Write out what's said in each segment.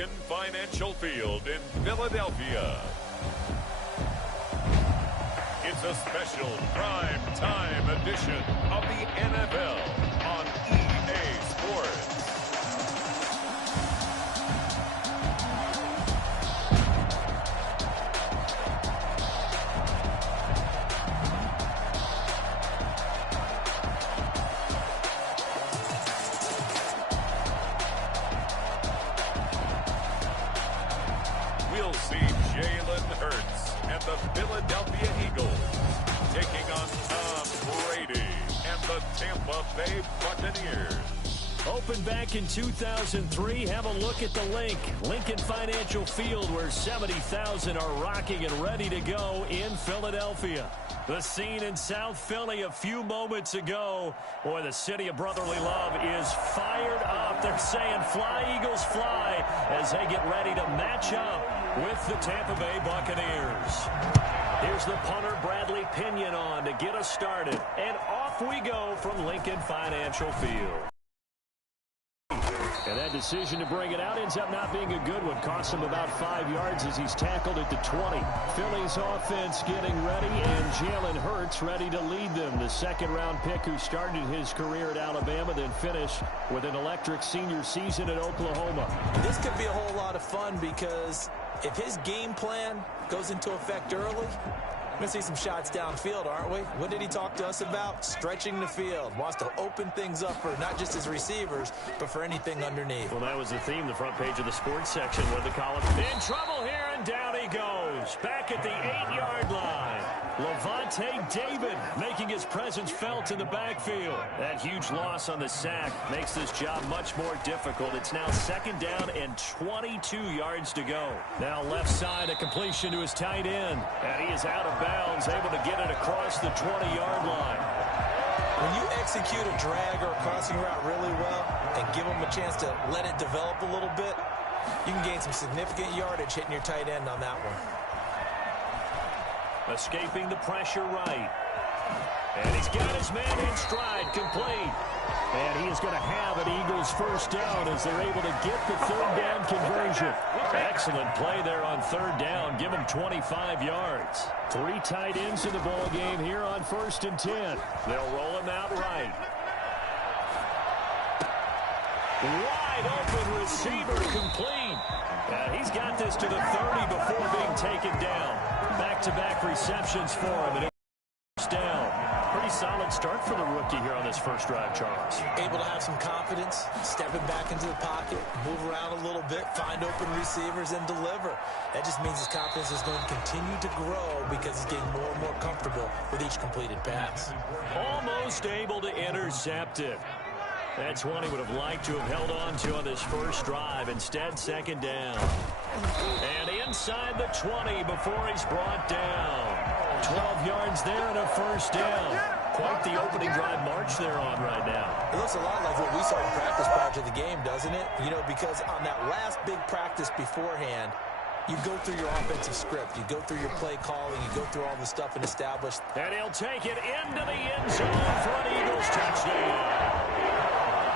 Lincoln Financial Field in Philadelphia. It's a special prime time edition of the NFL on EA Sports. We'll see Jalen Hurts and the Philadelphia Eagles taking on Tom Brady and the Tampa Bay Buccaneers. Opened back in 2003, have a look at the Lincoln Financial Field, where 70,000 are rocking and ready to go in Philadelphia. The scene in South Philly a few moments ago. Boy, the city of brotherly love is fired up. They're saying, "Fly, Eagles, fly," as they get ready to match up with the Tampa Bay Buccaneers. Here's the punter, Bradley Pinion, on to get us started. And off we go from Lincoln Financial Field. And that decision to bring it out ends up not being a good one. Costs him about 5 yards as he's tackled at the 20. Philly's offense getting ready, and Jalen Hurts ready to lead them. The second-round pick who started his career at Alabama, then finished with an electric senior season at Oklahoma. This could be a whole lot of fun, because if his game plan goes into effect early, we're going to see some shots downfield, aren't we? What did he talk to us about? Stretching the field. Wants to open things up for not just his receivers, but for anything underneath. Well, that was the theme, the front page of the sports section, where the column in trouble here, and down he goes. Back at the 8-yard line. Levante David making his presence felt in the backfield. That huge loss on the sack makes this job much more difficult. It's now second down and 22 yards to go. Now left side, a completion to his tight end. And he is out of bounds, able to get it across the 20-yard line. When you execute a drag or a crossing route really well and give them a chance to let it develop a little bit, you can gain some significant yardage hitting your tight end on that one. Escaping the pressure right. And he's got his man in stride, complete. And he is going to have an Eagles first down as they're able to get the third down conversion. Excellent play there on third down. Give him 25 yards. 3 tight ends in the ball game here on 1st and 10. They'll roll him out right. Wide open receiver, complete. And he's got this to the 30 before being taken down. Back-to-back receptions for him, and it's down. Pretty solid start for the rookie here on this first drive, Charles. Able to have some confidence, stepping back into the pocket, move around a little bit, find open receivers, and deliver. That just means his confidence is going to continue to grow because he's getting more and more comfortable with each completed pass. Almost able to intercept it. That's one he would have liked to have held on to on this first drive. Instead, second down. And inside the 20 before he's brought down. 12 yards there and a first down. Quite the opening drive march they're on right now. It looks a lot like what we saw in practice prior to the game, doesn't it? You know, because on that last big practice beforehand, you go through your offensive script. You go through your play calling. You go through all the stuff and establish. And he'll take it into the end zone for an Eagles touchdown.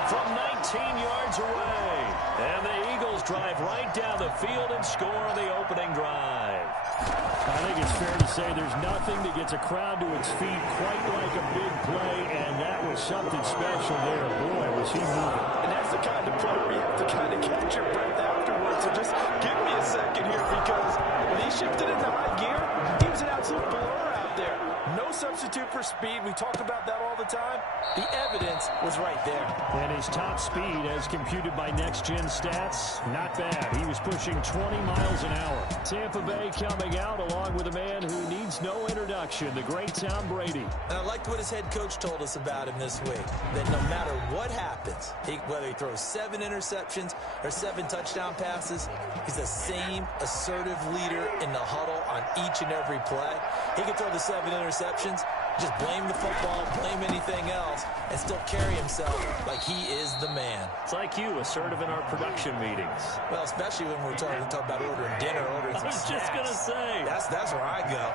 From 19 yards away. And the Eagles drive right down the field and score on the opening drive. I think it's fair to say there's nothing that gets a crowd to its feet quite like a big play, and that was something special there. Boy, was he moving. And that's the kind of play where you have to kind of catch your breath afterwards. So just give me a second here, because when he shifted into high gear, he was an absolute blur out there. No substitute for speed. We talk about that all the time. The evidence was right there. And his top speed, as computed by Next Gen Stats, not bad. He was pushing 20 miles an hour. Tampa Bay coming out along with a man who needs no introduction, the great Tom Brady. And I liked what his head coach told us about him this week, that no matter what happens, whether he throws 7 interceptions or 7 touchdown passes, he's the same assertive leader in the huddle on each and every play. He can throw the 7 interceptions, just blame the football, blame anything else, and still carry himself like he is the man. It's like you, assertive in our production meetings. Well, especially when we're talking about ordering dinner, ordering some snacks. I was just going to say. That's where I go.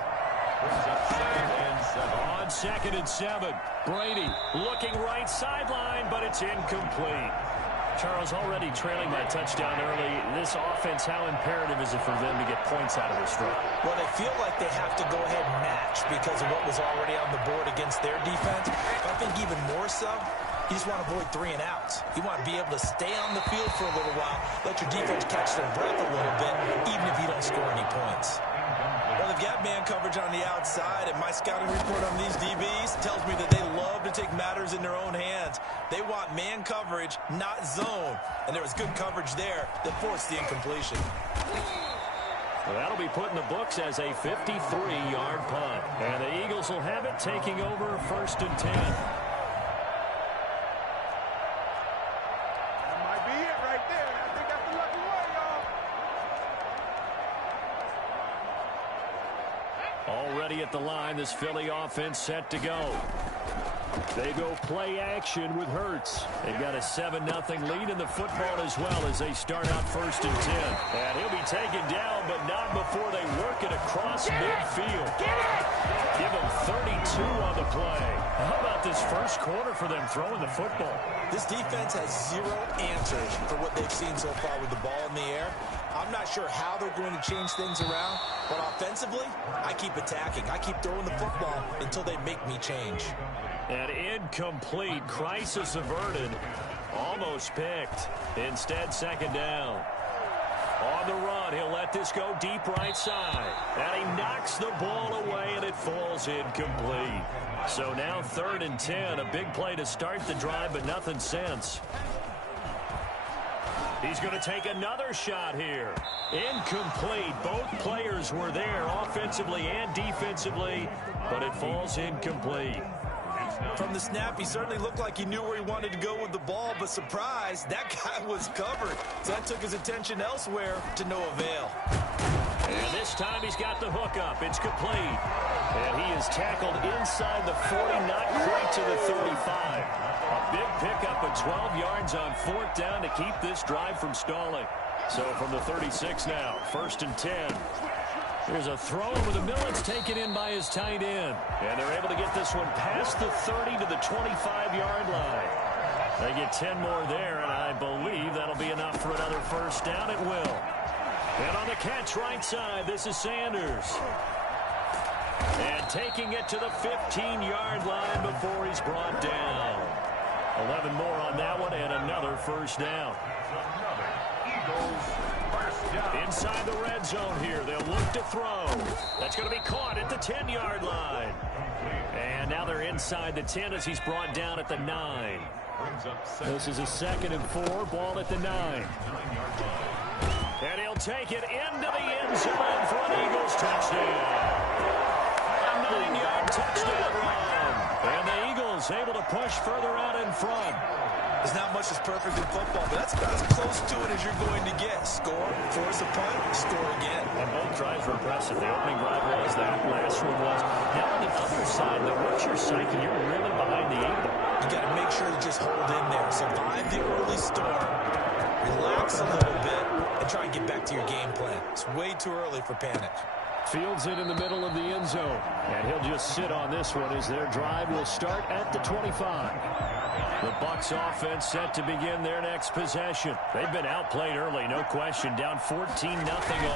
On 2nd and 7, Brady looking right sideline, but it's incomplete. Charles, already trailing by touchdown early. This offense, how imperative is it for them to get points out of this run? Well, they feel like they have to go ahead and match because of what was already on the board against their defense. I think even more so, you just want to avoid 3 and outs. You want to be able to stay on the field for a little while, let your defense catch their breath a little bit, even if you don't score any points. Well, they've got man coverage on the outside, and my scouting report on these DBs tells me that they love to take matters in their own hands. They want man coverage, not zone. And there was good coverage there that forced the incompletion. Well, that'll be put in the books as a 53-yard punt. And the Eagles will have it, taking over 1st and 10. Already at the line, this Philly offense set to go. They go play action with Hurts. They've got a 7-0 lead in the football as well as they start out 1st and 10. And he'll be taken down, but not before they work it across midfield. Give him 32 on the play. How about this first quarter for them throwing the football? This defense has 0 answers for what they've seen so far with the ball in the air. I'm not sure how they're going to change things around, but offensively, I keep attacking. I keep throwing the football until they make me change. An incomplete, crisis averted, almost picked. Instead, 2nd down. On the run, he'll let this go deep right side. And he knocks the ball away, and it falls incomplete. So now 3rd and 10, a big play to start the drive, but nothing since. He's going to take another shot here. Incomplete. Both players were there offensively and defensively, but it falls incomplete. From the snap, he certainly looked like he knew where he wanted to go with the ball, but surprise, that guy was covered. So that took his attention elsewhere to no avail. And this time he's got the hook up. It's complete. And he is tackled inside the 40, not quite to the 35. A big pickup of 12 yards on 4th down to keep this drive from stalling. So from the 36 now, 1st and 10. There's a throw over the middle. It's taken in by his tight end. And they're able to get this one past the 30 to the 25-yard line. They get 10 more there, and I believe that'll be enough for another 1st down. It will. And on the catch right side, this is Sanders. And taking it to the 15-yard line before he's brought down. 11 more on that one, and another 1st down. Inside the red zone here, they'll look to throw. That's going to be caught at the 10-yard line. And now they're inside the 10 as he's brought down at the 9. This is a 2nd and 4, ball at the 9. And he'll take it into the end zone for an Eagles touchdown. A 9-yard touchdown run. And the Eagles able to push further out in front. There's not much that's perfect in football, but that's about as close to it as you're going to get. Score, force a punt, score again. And both drives were impressive. The opening drive was, that last one was. Now on the other side, though, what's your psyche? You're really behind the 8 ball. You got to make sure to just hold in there. Survive the early storm. Relax a little bit and try and get back to your game plan. It's way too early for panic. Fields it in the middle of the end zone. And he'll just sit on this one as their drive will start at the 25. The Bucs offense set to begin their next possession. They've been outplayed early, no question. Down 14-0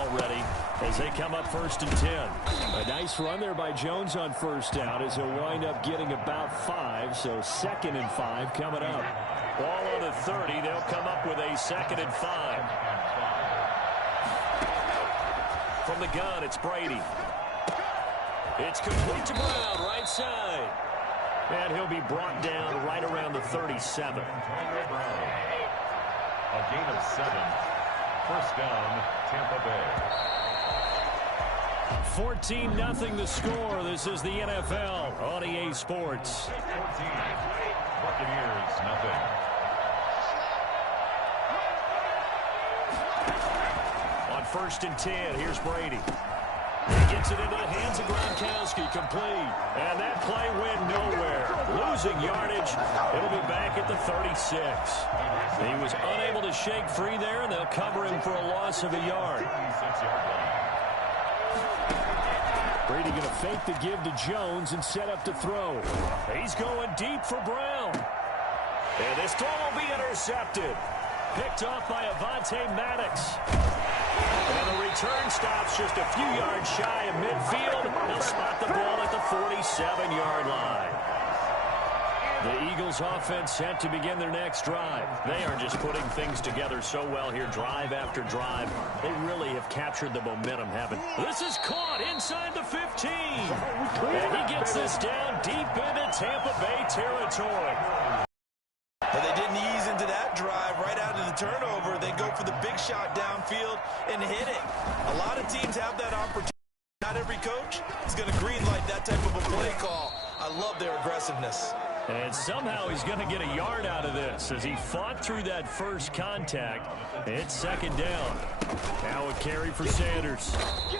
already as they come up 1st and 10. A nice run there by Jones on 1st down as he'll wind up getting about 5. So 2nd and 5 coming up. Ball on the 30. They'll come up with a 2nd and 5. From the gun, it's Brady. It's complete to Brown, right side. And he'll be brought down right around the 37. A gain of 7. 1st down, Tampa Bay. 14-0 the score. This is the NFL on EA Sports. 14. Buccaneers, nothing. On 1st and 10, here's Brady. He gets it into the hands of Gronkowski, complete. And that play went nowhere. Losing yardage. It'll be back at the 36. He was unable to shake free there, and they'll cover him for a loss of a yard. Brady going to fake the give to Jones and set up to throw. He's going deep for Brown. And this throw will be intercepted. picked off by Maddox. And the return stops just a few yards shy of midfield. They'll spot the ball at the 47-yard line. The Eagles offense set to begin their next drive. They are just putting things together so well here, drive after drive. They really have captured the momentum, haven't they? This is caught inside the 15. And he gets this down deep into Tampa Bay territory. But they didn't ease into that drive right out of the turnover. They go for the big shot downfield and hit it. A lot of teams have that opportunity. Not every coach is going to greenlight that type of a play call. I love their aggressiveness. And somehow he's going to get a yard out of this as he fought through that first contact. It's second down. Now a carry for Sanders.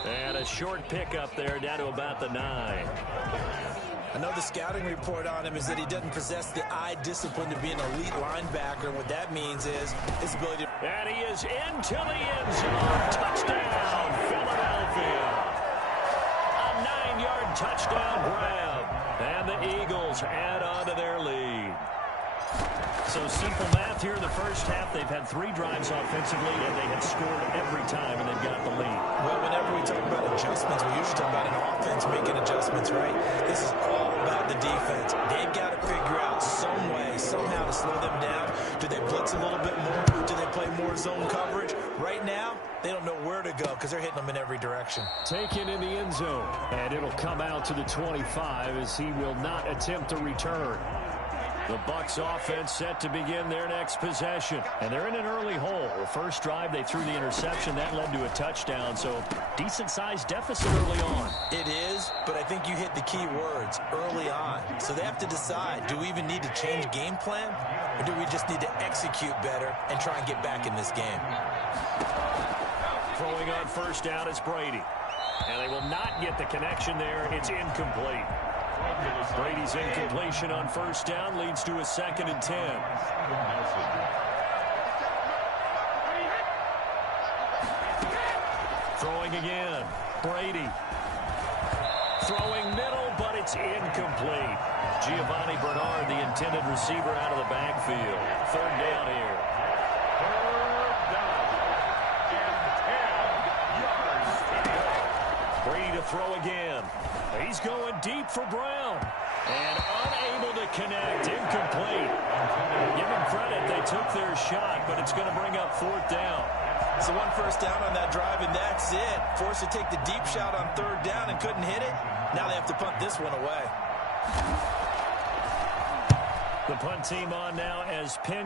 And a short pickup there down to about the 9. I know the scouting report on him is that he doesn't possess the eye discipline to be an elite linebacker. What that means is his ability to... And he is into the end zone. Touchdown, Philadelphia. A 9-yard touchdown grab. And the Eagles add on to their lead. So simple math here in the first half. They've had 3 drives offensively, and they have scored every time, and they've got the lead. Well, whenever we talk about adjustments, we usually talk about an offense making adjustments, right? This is all about the defense. They've got to figure out some way, somehow to slow them down. Do they blitz a little bit more? Do they play more zone coverage? Right now, they don't know where to go because they're hitting them in every direction. Taken in the end zone, and it'll come out to the 25 as he will not attempt to return. The Bucs offense set to begin their next possession. And they're in an early hole. The first drive, they threw the interception. That led to a touchdown, so decent-sized deficit early on. It is, but I think you hit the key words, early on. So they have to decide, do we even need to change game plan? Or do we just need to execute better and try and get back in this game? Throwing on first down is Brady. And they will not get the connection there. It's incomplete. Brady's incompletion on first down leads to a 2nd and 10. Throwing again. Brady. Throwing middle, but it's incomplete. Giovanni Bernard, the intended receiver, out of the backfield. 3rd down here. Brady to throw again. He's going deep for Brown. And unable to connect. Incomplete. Give them credit. They took their shot, but it's going to bring up 4th down. So 1 first down on that drive, and that's it. Forced to take the deep shot on 3rd down and couldn't hit it. Now they have to punt this one away. The punt team on now as Pena